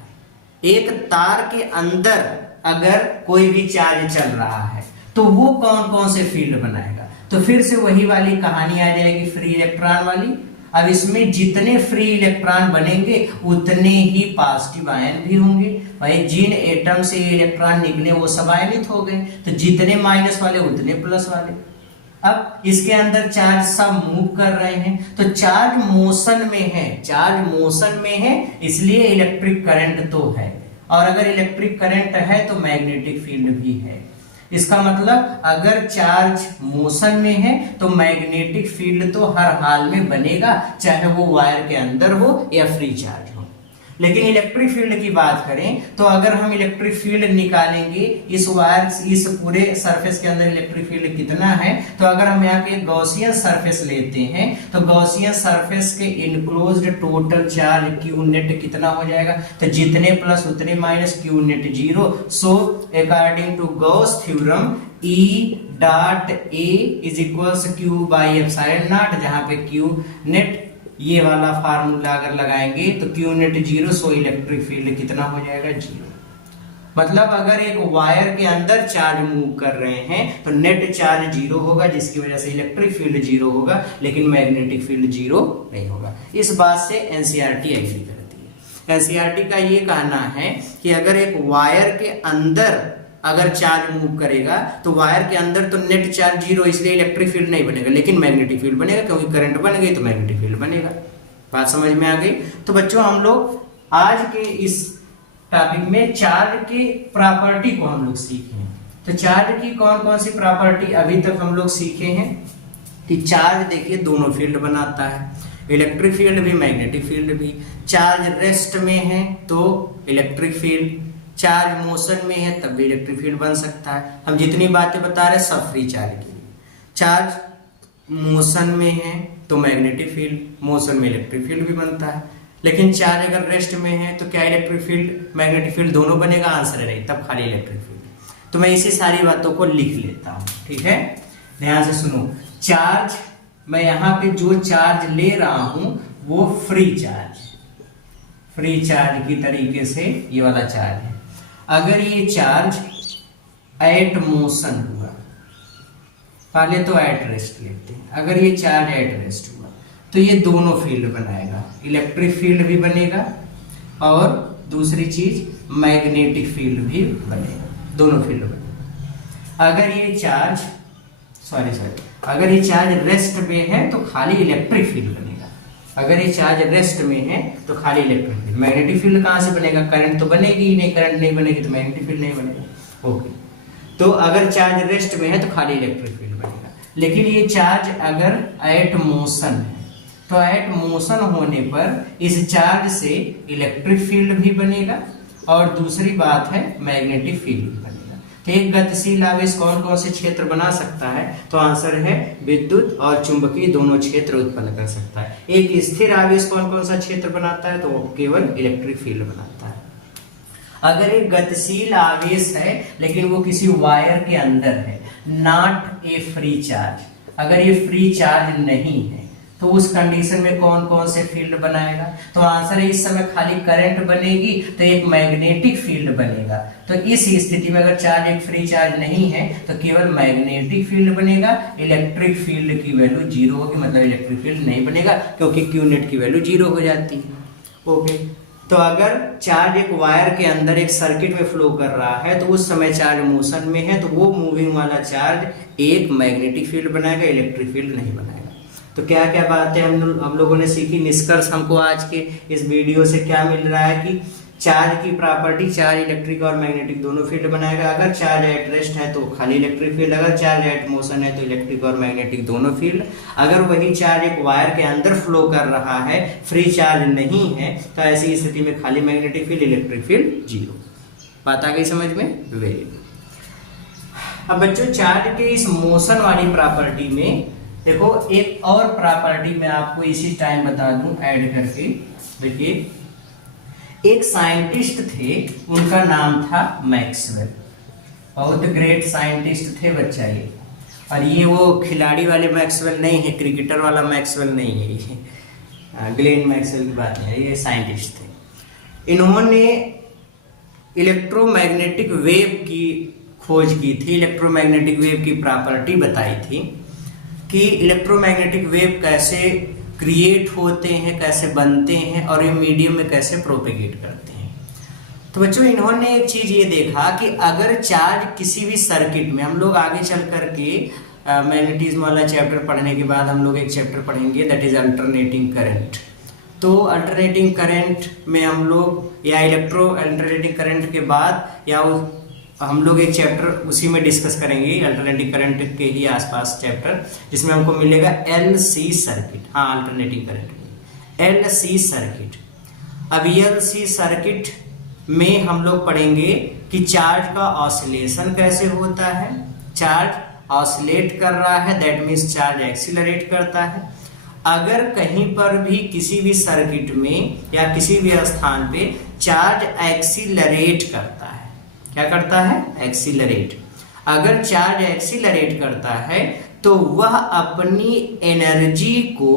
एक तार के अंदर अगर कोई भी चार्ज चल रहा है तो वो कौन कौन से फील्ड बनाएगा? तो फिर से वही वाली कहानी आ जाएगी फ्री इलेक्ट्रॉन वाली। अब इसमें जितने फ्री इलेक्ट्रॉन बनेंगे उतने ही पॉजिटिव आयन भी होंगे। भाई जिन एटम से इलेक्ट्रॉन निकले वो सब आयनित हो गए, तो जितने माइनस वाले उतने प्लस वाले। अब इसके अंदर चार्ज सब मूव कर रहे हैं, तो चार्ज मोशन में है, चार्ज मोशन में है इसलिए इलेक्ट्रिक करंट तो है, और अगर इलेक्ट्रिक करंट है तो मैग्नेटिक फील्ड भी है। इसका मतलब अगर चार्ज मोशन में है तो मैग्नेटिक फील्ड तो हर हाल में बनेगा, चाहे वो वायर के अंदर हो या फ्री चार्ज हो। लेकिन इलेक्ट्रिक फील्ड की बात करें तो अगर हम इलेक्ट्रिक फील्ड निकालेंगे इस वायर, इस पूरे सरफेस के अंदर इलेक्ट्रिक फील्ड कितना है, तो अगर हम यहाँ पे गॉसियन सरफेस लेते हैं तो गॉसियन सरफेस के enclosed total charge Q net कितना हो जाएगा, तो जितने प्लस उतने minus, Q net 0। So according to Gauss theorem E dot A is equals Q by epsilon naught, जहां पे Q नेट ये वाला फार्मूला अगर लगाएंगे तो Q net 0, so electric field कितना हो जाएगा 0। मतलब अगर एक वायर के अंदर चार्ज मूव कर रहे हैं तो नेट चार्ज 0 होगा, जिसकी वजह से इलेक्ट्रिक फील्ड 0 होगा, लेकिन मैग्नेटिक फील्ड 0 नहीं होगा। इस बात से एनसीईआरटी एग्री करती है। एनसीईआरटी का ये कहना है कि अगर एक वायर के अंदर अगर चार्ज मूव करेगा तो वायर के अंदर तो नेट चार्ज 0, इसलिए इलेक्ट्रिक फील्ड नहीं बनेगा, लेकिन मैग्नेटिक फील्ड बनेगा, क्योंकि करंट बन गई तो मैग्नेटिक फील्ड बनेगा। बात समझ में आ गई? तो बच्चों हम लोग आज के इस टॉपिक में चार्ज के प्रॉपर्टी को हम लोग सीखे हैं। तो चार्ज की कौन कौन सी प्रॉपर्टी अभी तक हम लोग सीखे हैं कि चार्ज देखिए दोनों फील्ड बनाता है, इलेक्ट्रिक फील्ड भी मैग्नेटिक फील्ड भी। चार्ज रेस्ट में है तो इलेक्ट्रिक फील्ड, चार्ज मोशन में है तब भी इलेक्ट्रिक फील्ड बन सकता है। हम जितनी बातें बता रहे हैं सब फ्री चार्ज के लिए। चार्ज मोशन में है तो मैग्नेटिक फील्ड, मोशन में इलेक्ट्रिक फील्ड भी बनता है। लेकिन चार्ज अगर रेस्ट में है तो क्या इलेक्ट्रिक फील्ड मैग्नेटिक फील्ड दोनों बनेगा? आंसर है नहीं, तब खाली इलेक्ट्रिक फील्ड। तो मैं इसी सारी बातों को लिख लेता हूं, ठीक है? ध्यान से सुनो। चार्ज, मैं यहाँ पे जो चार्ज ले रहा हूं वो फ्री चार्ज, फ्री चार्ज की तरीके से ये वाला चार्ज है। अगर ये चार्ज एट मोशन हुआ, पहले तो एट रेस्ट लेते हैं, अगर ये चार्ज एट रेस्ट हुआ तो ये दोनों फील्ड बनाएगा, इलेक्ट्रिक फील्ड भी बनेगा और दूसरी चीज मैग्नेटिक फील्ड भी बनेगा, दोनों फील्ड बनेगा। अगर ये चार्ज अगर ये चार्ज रेस्ट में है तो खाली इलेक्ट्रिक फील्ड बनेगा। अगर ये चार्ज रेस्ट में है तो खाली इलेक्ट्रिक फील्ड। मैग्नेटिक फील्ड कहां से बनेगा? करंट तो बनेगी ही नहीं, करंट नहीं बनेगी तो मैग्नेटिक फील्ड नहीं बनेगा। ओके, तो अगर चार्ज रेस्ट में है तो खाली इलेक्ट्रिक फील्ड बनेगा। लेकिन ये चार्ज अगर एट मोशन है तो एट मोशन होने पर इस चार्ज से इलेक्ट्रिक फील्ड भी बनेगा और दूसरी बात है मैग्नेटिक फील्ड भी बनेगा। तो एक गतिशील आवेश कौन कौन से क्षेत्र बना सकता है? तो आंसर है विद्युत और चुंबकीय दोनों क्षेत्र उत्पन्न कर सकता है। एक स्थिर आवेश कौन कौन सा क्षेत्र बनाता है? तो वो केवल इलेक्ट्रिक फील्ड बनाता है। अगर एक गतिशील आवेश है लेकिन वो किसी वायर के अंदर है, नॉट ए फ्री चार्ज, अगर ये फ्री चार्ज नहीं है तो उस कंडीशन में कौन कौन से फील्ड बनाएगा? तो आंसर है इस समय खाली करंट बनेगी तो एक मैग्नेटिक फील्ड बनेगा। तो इस स्थिति में अगर चार्ज एक फ्री चार्ज नहीं है तो केवल मैग्नेटिक फील्ड बनेगा, इलेक्ट्रिक फील्ड की वैल्यू 0 होगी, मतलब इलेक्ट्रिक फील्ड नहीं बनेगा क्योंकि क्यू नेट की वैल्यू 0 हो जाती है। ओके, तो अगर चार्ज एक वायर के अंदर एक सर्किट में फ्लो कर रहा है तो उस समय चार्ज मोशन में है तो वो मूविंग वाला चार्ज एक मैग्नेटिक फील्ड बनाएगा, इलेक्ट्रिक फील्ड नहीं बनाएगा। तो क्या क्या बातें हम लोगों ने सीखी? निष्कर्ष हमको आज के इस वीडियो से क्या मिल रहा है कि चार्ज की प्रॉपर्टी, चार्ज इलेक्ट्रिक और मैग्नेटिक दोनों फील्ड बनाएगा। अगर चार्ज एट रेस्ट है तो खाली इलेक्ट्रिक फील्ड, अगर चार्ज एट मोशन है तो इलेक्ट्रिक और मैग्नेटिक दोनों फील्ड। अगर वही चार्ज एक वायर के अंदर फ्लो कर रहा है, फ्री चार्ज नहीं है, तो ऐसी स्थिति में खाली मैग्नेटिक फील्ड, इलेक्ट्रिक फील्ड 0। बात आ गई समझ में? Very good. अब बच्चों चार्ज के इस मोशन वाली प्रॉपर्टी में देखो एक और प्रॉपर्टी मैं आपको इसी टाइम बता दूं ऐड करके। देखिए एक साइंटिस्ट थे, उनका नाम था मैक्सवेल, बहुत ग्रेट साइंटिस्ट थे बच्चा ये। और ये वो खिलाड़ी वाले मैक्सवेल नहीं है, क्रिकेटर वाला मैक्सवेल नहीं है, ये ग्लेन मैक्सवेल की बात है, ये साइंटिस्ट थे। इन्होंने इलेक्ट्रोमैग्नेटिक वेव की खोज की थी, इलेक्ट्रोमैग्नेटिक वेव की प्रॉपर्टी बताई थी कि इलेक्ट्रोमैग्नेटिक वेव कैसे क्रिएट होते हैं, कैसे बनते हैं और ये मीडियम में कैसे प्रोपेगेट करते हैं। तो बच्चों इन्होंने एक चीज ये देखा कि अगर चार्ज किसी भी सर्किट में, हम लोग आगे चल करके मैग्नेटिज्म वाला चैप्टर पढ़ने के बाद हम लोग एक चैप्टर पढ़ेंगे दैट इज अल्टरनेटिंग करंट। तो अल्टरनेटिंग करंट में हम लोग या इलेक्ट्रो अल्टरनेटिंग करंट के बाद या हम लोग एक चैप्टर उसी में डिस्कस करेंगे अल्टरनेटिंग करंट के ही आसपास चैप्टर, जिसमें हमको मिलेगा एलसी सर्किट। हाँ, अल्टरनेटिंग करंट में एलसी सर्किट। अब एलसी सर्किट में हम लोग पढ़ेंगे कि चार्ज का ऑसिलेशन कैसे होता है। चार्ज ऑसिलेट कर रहा है, दैट मीन्स चार्ज एक्सीलरेट करता है। अगर कहीं पर भी किसी भी सर्किट में या किसी भी स्थान पे चार्ज एक्सीलरेट करता है, क्या करता है? एक्सीलरेट। अगर चार्ज एक्सीलरेट करता है तो वह अपनी एनर्जी को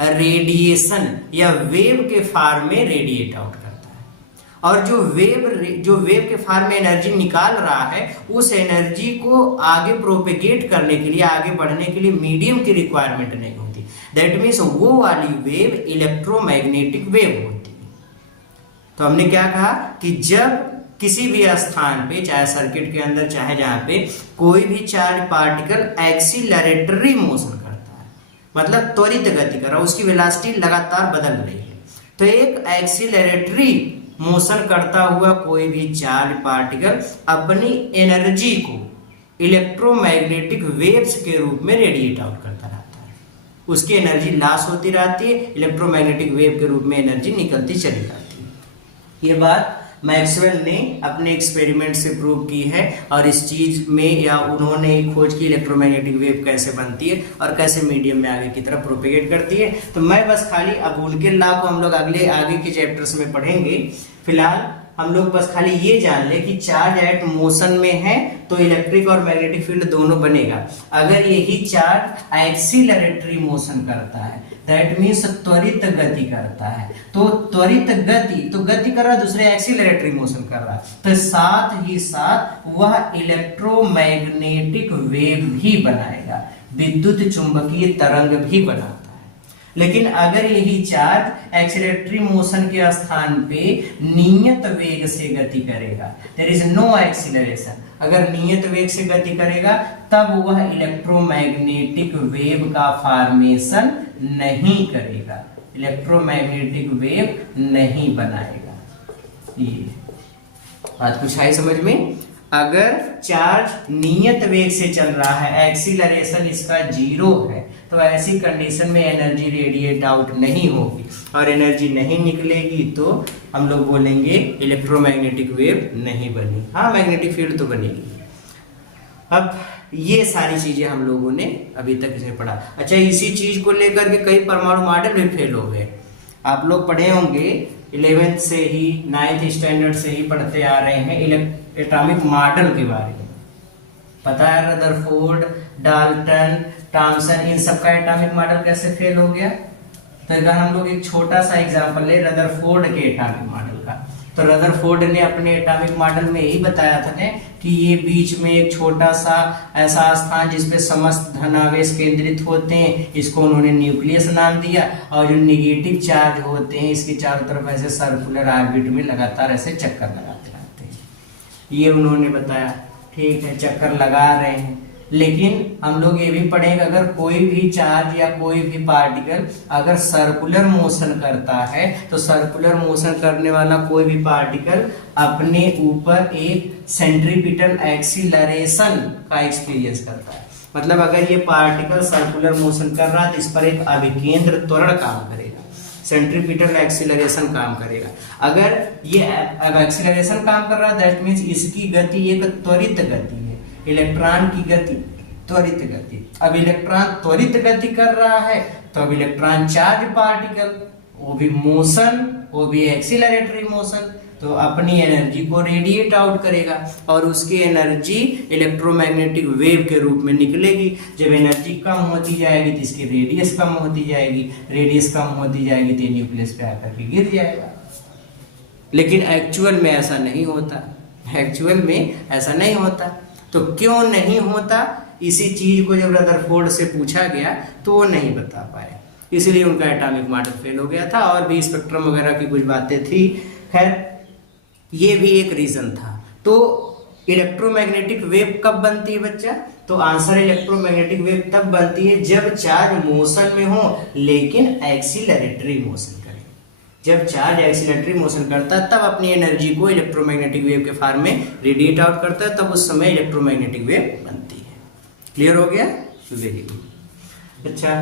रेडिएशन या वेव के फॉर्म में रेडिएट आउट करता है, और जो वेव के फॉर्म में एनर्जी निकाल रहा है उस एनर्जी को आगे प्रोपेगेट करने के लिए, आगे बढ़ने के लिए मीडियम की रिक्वायरमेंट नहीं होती। दैट मीन्स वो वाली वेव इलेक्ट्रोमैग्नेटिक वेव होती है। तो हमने क्या कहा कि जब किसी भी स्थान पे, चाहे सर्किट के अंदर चाहे जहां पे, कोई भी चार्ज पार्टिकल एक्सीलरेटरी मोशन करता है, मतलब त्वरित गति कर रहा है, उसकी वेलोसिटी लगातार बदल रही है, तो एक एक्सीलरेटरी मोशन करता हुआ कोई भी चार्ज पार्टिकल अपनी एनर्जी को इलेक्ट्रोमैग्नेटिक वेव्स के रूप में रेडिएट आउट करता रहता है। उसकी एनर्जी लॉस होती रहती है, इलेक्ट्रोमैग्नेटिक वेव के रूप में एनर्जी निकलती चली जाती है। ये बात मैक्सवेल ने अपने एक्सपेरिमेंट से प्रूव की है, और इस चीज में या उन्होंने खोज की इलेक्ट्रोमैग्नेटिक वेव कैसे बनती है और कैसे मीडियम में आगे की तरफ प्रोपेगेट करती है। तो मैं बस खाली अब उनके लॉ को हम लोग आगे के चैप्टर्स में पढ़ेंगे। फिलहाल हम लोग बस खाली ये जान ले कि चार्ज एट मोशन में है तो इलेक्ट्रिक और मैग्नेटिक फील्ड दोनों बनेगा। अगर यही चार्ज एक्सीलरेटरी मोशन करता है, दैट मीन्स त्वरित गति करता है, तो त्वरित गति, तो गति कर रहा है, दूसरे एक्सीलरेटरी मोशन कर रहा है, तो साथ ही साथ वह इलेक्ट्रोमैग्नेटिक वेव भी बनाएगा, विद्युत चुंबकीय तरंग भी बनाता है। लेकिन अगर यही चार्ज एक्सीलरेटरी मोशन के स्थान पे नियत वेग से गति करेगा, देयर इज नो एक्सीलरेशन, अगर नियत वेग से गति करेगा तब वह इलेक्ट्रोमैग्नेटिक वेव का फॉर्मेशन नहीं करेगा, इलेक्ट्रोमैग्नेटिक वेव नहीं बनाएगा। ये बात कुछ आई समझ में? अगर चार्ज नियत वेग से चल रहा है, एक्सीलरेशन इसका 0 है, तो ऐसी कंडीशन में एनर्जी रेडिएट आउट नहीं होगी, और एनर्जी नहीं निकलेगी तो हम लोग बोलेंगे इलेक्ट्रोमैग्नेटिक वेव नहीं बनी। हाँ, मैग्नेटिक फील्ड तो बनेगी। अब ये सारी चीजें हम लोगों ने अभी तक इसमें पढ़ा। अच्छा, इसी चीज को लेकर के कई परमाणु मॉडल भी फेल हो गए। आप लोग पढ़े होंगे 11th से ही, 9th स्टैंडर्ड से ही पढ़ते आ रहे हैं एटॉमिक मॉडल के बारे में। पता है रदरफोर्ड, डाल्टन, थॉमसन, इन सब का एटॉमिक मॉडल कैसे फेल हो गया? तो अगर हम लोग एक छोटा सा एग्जांपल ले रदरफोर्ड के एटॉमिक मॉडल का, तो रदरफोर्ड ने अपने एटॉमिक मॉडल में यही बताया था ने कि ये बीच में एक छोटा सा ऐसा स्थान जिसपे समस्त धनावेश केंद्रित होते हैं, इसको उन्होंने न्यूक्लियस नाम दिया, और जो निगेटिव चार्ज होते हैं इसके चारों तरफ ऐसे सर्कुलर ऑर्बिट में लगातार ऐसे चक्कर लगाते रहते हैं। ये उन्होंने बताया। ठीक है, चक्कर लगा रहे हैं, लेकिन हम लोग ये भी पढ़ेंगे अगर कोई भी चार्ज या कोई भी पार्टिकल अगर सर्कुलर मोशन करता है, तो सर्कुलर मोशन करने वाला कोई भी पार्टिकल अपने ऊपर एक सेंट्रीपिटल एक्सीलरेशन का एक्सपीरियंस करता है। मतलब अगर ये पार्टिकल सर्कुलर मोशन कर रहा है तो इस पर एक अभिकेंद्र त्वरण काम करेगा, सेंट्रीपिटल एक्सीलरेशन काम करेगा। अगर ये एक्सीलरेशन काम कर रहा है दैट मीन्स इसकी गति एक त्वरित गति है, इलेक्ट्रॉन की गति त्वरित गति। अब इलेक्ट्रॉन त्वरित गति कर रहा है तो अब इलेक्ट्रॉन चार्ज पार्टिकल, वो भी मोशन, वो भी एक्सीलरेटरी मोशन, तो अपनी एनर्जी को रेडिएट आउट करेगा और उसकी एनर्जी इलेक्ट्रोमैग्नेटिक वेव के रूप में निकलेगी। जब एनर्जी कम होती जाएगी तो इसकी रेडियस कम होती जाएगी, रेडियस कम होती जाएगी तो न्यूक्लियस पे आकर के गिर जाएगा। लेकिन एक्चुअल में ऐसा नहीं होता, एक्चुअल में ऐसा नहीं होता। तो क्यों नहीं होता, इसी चीज को जब रदरफोर्ड से पूछा गया तो वो नहीं बता पाए। इसलिए उनका एटॉमिक मॉडल फेल हो गया था, और भी स्पेक्ट्रम वगैरह की कुछ बातें थी। खैर ये भी एक रीजन था। तो इलेक्ट्रोमैग्नेटिक वेव कब बनती है बच्चा? तो आंसर इलेक्ट्रोमैग्नेटिक वेव तब बनती है जब चार्ज मोशन में हो लेकिन एक्सीलरेटरी मोशन करे। जब चार्ज एक्सीलरेटरी मोशन करता है तब अपनी एनर्जी को इलेक्ट्रोमैग्नेटिक वेव के फॉर्म में रेडिएट आउट करता है, तब उस समय इलेक्ट्रोमैग्नेटिक वेव बनती है। क्लियर हो गया? Very good. अच्छा,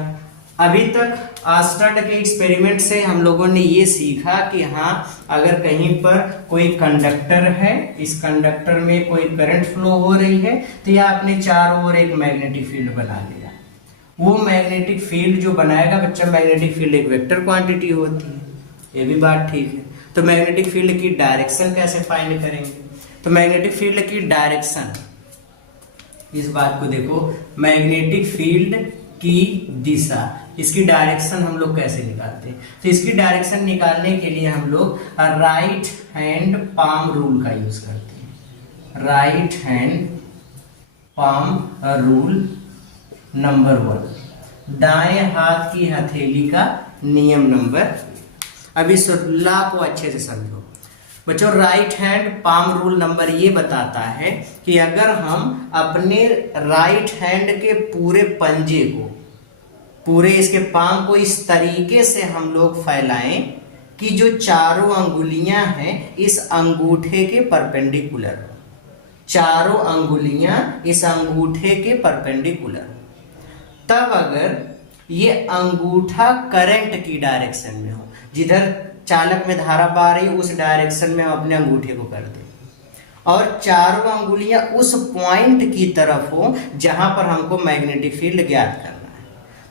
अभी तक आस्टर्ड के एक्सपेरिमेंट से हम लोगों ने ये सीखा कि हाँ, अगर कहीं पर कोई कंडक्टर है, इस कंडक्टर में कोई करंट फ्लो हो रही है, तो यह अपने चारों ओर एक मैग्नेटिक फील्ड बना लेगा। वो मैग्नेटिक फील्ड जो बनाएगा बच्चा, मैग्नेटिक फील्ड एक वेक्टर क्वांटिटी होती है, ये भी बात ठीक है। तो मैग्नेटिक फील्ड की डायरेक्शन कैसे फाइंड करेंगे? तो मैग्नेटिक फील्ड की डायरेक्शन, इस बात को देखो, मैग्नेटिक फील्ड की दिशा, इसकी डायरेक्शन हम लोग कैसे निकालते हैं? तो इसकी डायरेक्शन निकालने के लिए हम लोग राइट हैंड पाम रूल का यूज करते हैं। Right hand palm rule number 1, दाएं हाथ की हथेली का नियम नंबर। अब इस लॉ को अच्छे से समझो बच्चों। Right hand palm rule number ये बताता है कि अगर हम अपने राइट हैंड के पूरे पंजे को, पूरे इसके पाम को इस तरीके से हम लोग फैलाएं कि जो चारों अंगुलियां हैं इस अंगूठे के परपेंडिकुलर हो, चारों अंगुलियां इस अंगूठे के परपेंडिकुलर हो, तब अगर ये अंगूठा करंट की डायरेक्शन में हो, जिधर चालक में धारा बह रही है उस डायरेक्शन में हम अपने अंगूठे को कर दें, और चारों अंगुलियां उस पॉइंट की तरफ हो जहां पर हमको मैग्नेटिक फील्ड ज्ञात करना है,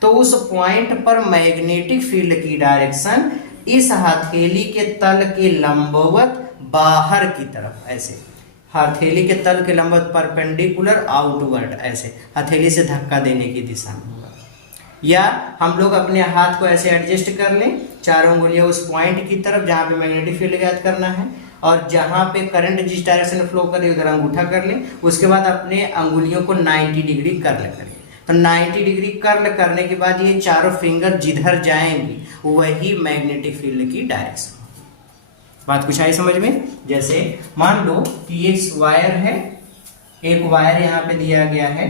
तो उस पॉइंट पर मैग्नेटिक फील्ड की डायरेक्शन इस हथेली के तल के लंबवत बाहर की तरफ, ऐसे हथेली के तल के लंबवत परपेंडिकुलर आउटवर्ड, ऐसे हथेली से धक्का देने की दिशा में होगा। या हम लोग अपने हाथ को ऐसे एडजस्ट कर लें, चारों उंगलियां उस पॉइंट की तरफ जहां पे मैग्नेटिक फील्ड ज्ञात करना है, और जहां पे करंट जिस डायरेक्शन में फ्लो कर रही है उधर अंगूठा कर लें। उसके बाद अपने अंगुलियों को 90 डिग्री कर्ल करें। तो 90 डिग्री कर्ल करने के बाद ये चारों फिंगर जिधर जाएंगी वही मैग्नेटिक फील्ड की डायरेक्शन। बात कुछ आई समझ में? जैसे मान लो कि ये वायर है, एक वायर यहाँ पे दिया गया है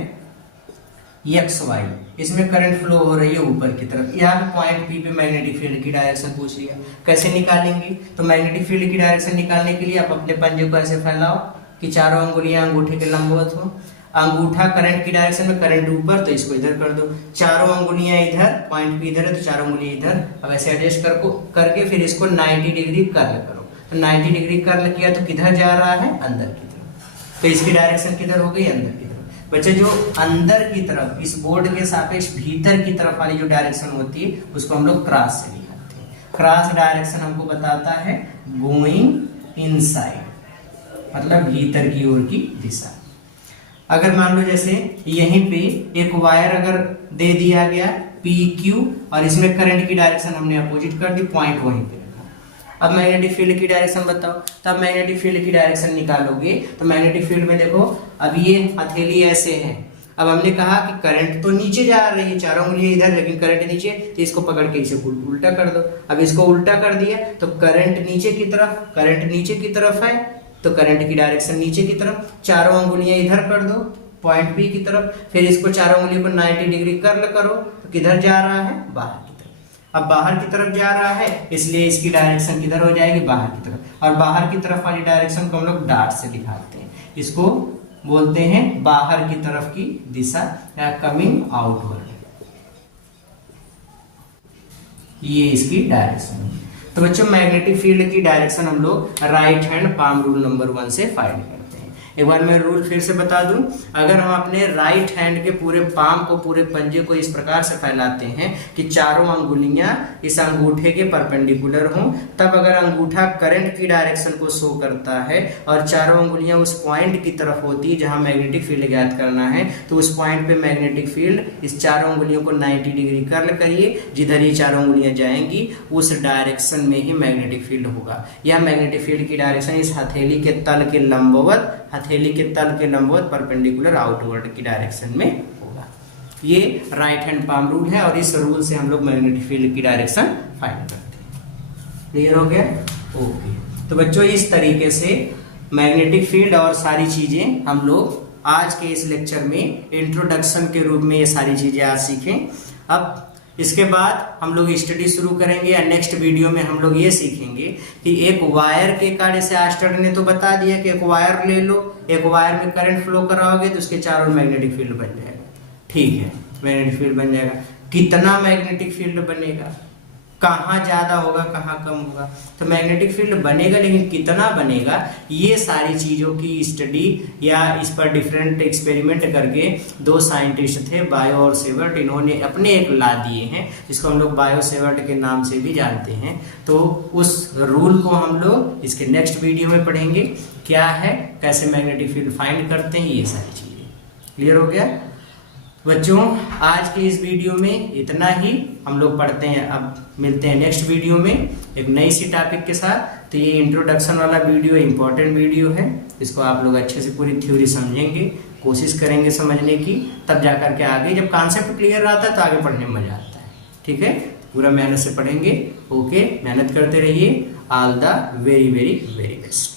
XY, इसमें करंट फ्लो हो रही है ऊपर की तरफ। यहाँ पे पॉइंट P पे मैग्नेटिक फील्ड की डायरेक्शन पूछ लिया, कैसे निकालेंगे? तो मैग्नेटिक फील्ड की डायरेक्शन निकालने के लिए आप अपने पंजे को ऐसे फैलाओ कि चारों अंगुलियां अंगूठे के लंबवत हो। अंगूठा करंट की डायरेक्शन में, करंट ऊपर, तो इसको इधर कर दो। चारों अंगुलियां इधर, पॉइंट P इधर है तो चारों अंगुलियां इधर। अब ऐसे एडजस्ट करके फिर इसको 90 डिग्री कर्ल करो। तो 90 डिग्री कर्ल किया तो किधर जा रहा है? अंदर की तरफ। तो इसकी डायरेक्शन किधर हो गई? अंदर की तरफ। बच्चे जो अंदर की तरफ, इस बोर्ड के सापेक्ष भीतर की तरफ वाली जो डायरेक्शन होती है उसको हम लोग क्रॉस से दिखाते हैं। क्रॉस डायरेक्शन हमको बताता है गोइंग इनसाइड, मतलब भीतर की ओर की दिशा। अगर मान लो जैसे यहीं पे एक वायर अगर दे दिया गया PQ और इसमें करंट की डायरेक्शन हमने अपोजिट कर दी, पॉइंट वहीं पे रखा। अब मैग्नेटिक फील्ड की डायरेक्शन बताओ, तब मैग्नेटिक फील्ड की डायरेक्शन निकालोगे तो मैग्नेटिक फील्ड में देखो, अब ये हथेली ऐसे है। अब हमने कहा कि करंट तो नीचे जा रही है, चारों उंगलियां इधर लेकिन करंट नीचे, तो इसको पकड़ के इसे उल्टा कर दो। अब इसको उल्टा कर दिया तो करंट नीचे की तरफ, करंट नीचे की तरफ है तो करंट की डायरेक्शन नीचे की तरफ। चारों अंगुलियां इधर कर दो पॉइंट P की तरफ, फिर इसको चारों उंगलियों को 90 डिग्री कर्ल करो तो किधर जा रहा है? बाहर की तरफ। अब बाहर की तरफ जा रहा है इसलिए इसकी डायरेक्शन किधर हो जाएगी? बाहर की तरफ। और बाहर की तरफ वाली डायरेक्शन को हम लोग डॉट से दिखाते हैं, इसको बोलते हैं बाहर की तरफ की दिशा या कमिंग आउटवर्ड, ये इसकी डायरेक्शन। तो बच्चों मैग्नेटिक फील्ड की डायरेक्शन हम लोग right hand palm rule number 1 से फाइंड करते हैं। एक बार मैं रूल फिर से बता दूं, अगर हम अपने राइट हैंड के पूरे पाम को, पूरे पंजे को इस प्रकार से फैलाते हैं कि चारों अंगुलियां इस अंगूठे के परपेंडिकुलर हों, तब अगर अंगूठा करंट की डायरेक्शन को शो करता है और चारों अंगुलियां उस पॉइंट की तरफ होती है जहां मैग्नेटिक फील्ड ज्ञात करना है, तो उस पॉइंट पे मैग्नेटिक फील्ड, इस चारों अंगुलियों को 90 डिग्री कर्ल करिए, जिधर ये चारों अंगुलियां जाएंगी उस डायरेक्शन में ही मैग्नेटिक फील्ड होगा। यह मैग्नेटिक फील्ड की डायरेक्शन इस हथेली के तल के लंबवत, हथेली के तल के लंबवत परपेंडिकुलर आउटवर्ड की डायरेक्शन में होगा। ये राइट हैंड पाम रूल है और इस रूल से हम लोग मैग्नेटिक फील्ड की डायरेक्शन फाइंड करते हैं। क्लियर हो गया? ओके। तो बच्चों इस तरीके से मैग्नेटिक फील्ड और सारी चीजें हम लोग आज के इस लेक्चर में इंट्रोडक्शन के रूप में ये सारी चीजें आज सीखें। अब इसके बाद हम लोग स्टडी शुरू करेंगे या नेक्स्ट वीडियो में हम लोग ये सीखेंगे कि एक वायर के कार्य से आस्टर ने तो बता दिया कि एक वायर ले लो, एक वायर में करंट फ्लो कराओगे तो उसके चारों मैग्नेटिक फील्ड बन जाएगा। ठीक है, मैग्नेटिक फील्ड बन जाएगा। कितना मैग्नेटिक फील्ड बनेगा, कहाँ ज्यादा होगा कहाँ कम होगा, तो मैग्नेटिक फील्ड बनेगा, लेकिन कितना बनेगा ये सारी चीजों की स्टडी या इस पर डिफरेंट एक्सपेरिमेंट करके दो साइंटिस्ट थे बायो और सेवर्ट, इन्होंने अपने एक ला दिए हैं जिसको हम लोग बायो सेवर्ट के नाम से भी जानते हैं। तो उस रूल को हम लोग इसके नेक्स्ट वीडियो में पढ़ेंगे, क्या है, कैसे मैग्नेटिक फील्ड फाइंड करते हैं, ये सारी चीजें। क्लियर हो गया बच्चों? आज के इस वीडियो में इतना ही हम लोग पढ़ते हैं। अब मिलते हैं नेक्स्ट वीडियो में एक नई सी टॉपिक के साथ। तो ये इंट्रोडक्शन वाला वीडियो इंपॉर्टेंट वीडियो है, इसको आप लोग अच्छे से पूरी थ्योरी समझेंगे, कोशिश करेंगे समझने की, तब जाकर के आगे जब कॉन्सेप्ट क्लियर रहता है तो आगे पढ़ने में मजा आता है। ठीक है, पूरा मेहनत से पढ़ेंगे। ओके, मेहनत करते रहिए। All the very very very best.